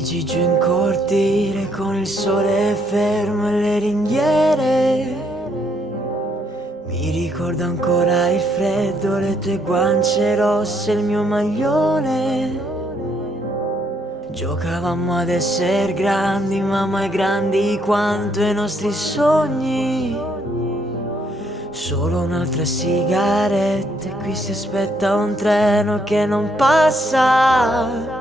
Parigi giù in cortile con il sole fermo e le ringhiere. Mi ricordo ancora il freddo, le tue guance rosse, il mio maglione. Giocavamo ad essere grandi, ma mai grandi quanto i nostri sogni. Solo un'altra sigaretta e qui si aspetta un treno che non passa.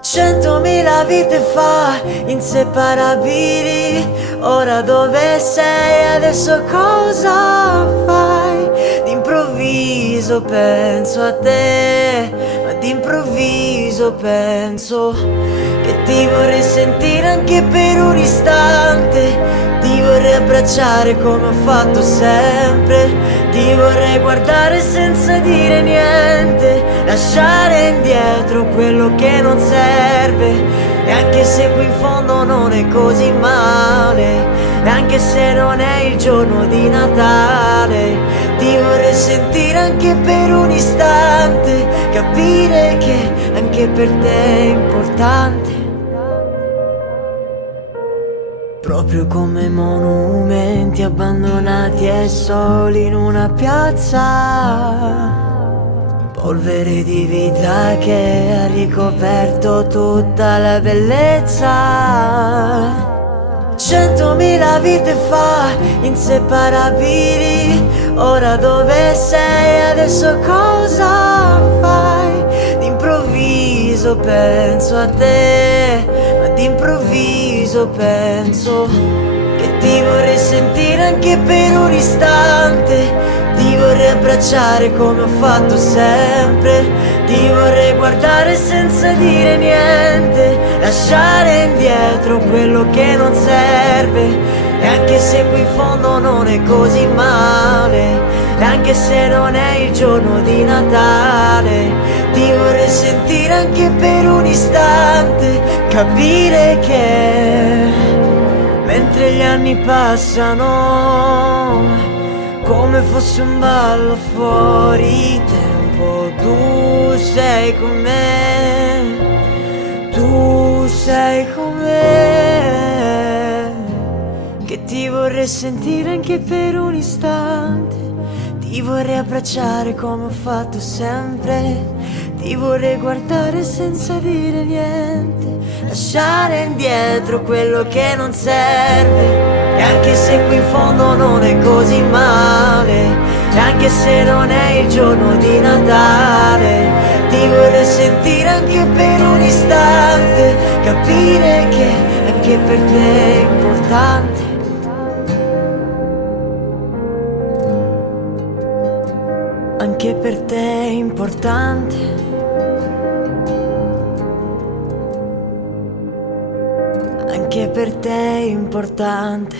100.000 vite fa, inseparabili. Ora dove sei, adesso cosa fai? D'improvviso penso a te, ma d'improvviso penso che ti vorrei sentire anche per un istante. Ti vorrei abbracciare come ho fatto sempre. Ti vorrei guardare senza dire niente, lasciare indietro quello che non serve. E anche se qui in fondo non è così male, e anche se non è il giorno di Natale, ti vorrei sentire anche per un istante, capire che anche per te è importante. Proprio come monumenti abbandonati e soli in una piazza. Polvere di vita che ha ricoperto tutta la bellezza. 100.000 vite fa, inseparabili. Ora dove sei, adesso cosa fai? D'improvviso penso a te, ma d'improvviso penso che ti vorrei sentire anche per un istante. Ti vorrei abbracciare come ho fatto sempre. Ti vorrei guardare senza dire niente, lasciare indietro quello che non serve. E anche se qui in fondo non è così male, e anche se non è il giorno di Natale, ti vorrei sentire anche per un istante, capire che mentre gli anni passano come fosse un ballo fuori tempo, tu sei con me, tu sei con me, che ti vorrei sentire anche per un istante. Ti vorrei abbracciare come ho fatto sempre. Ti vorrei guardare senza dire niente, lasciare indietro quello che non serve. E anche se qui in fondo non è così male, e anche se non è il giorno di Natale, ti vorrei sentire anche per un istante, capire che anche per te è importante. Anche per te è importante. Anche per te è importante.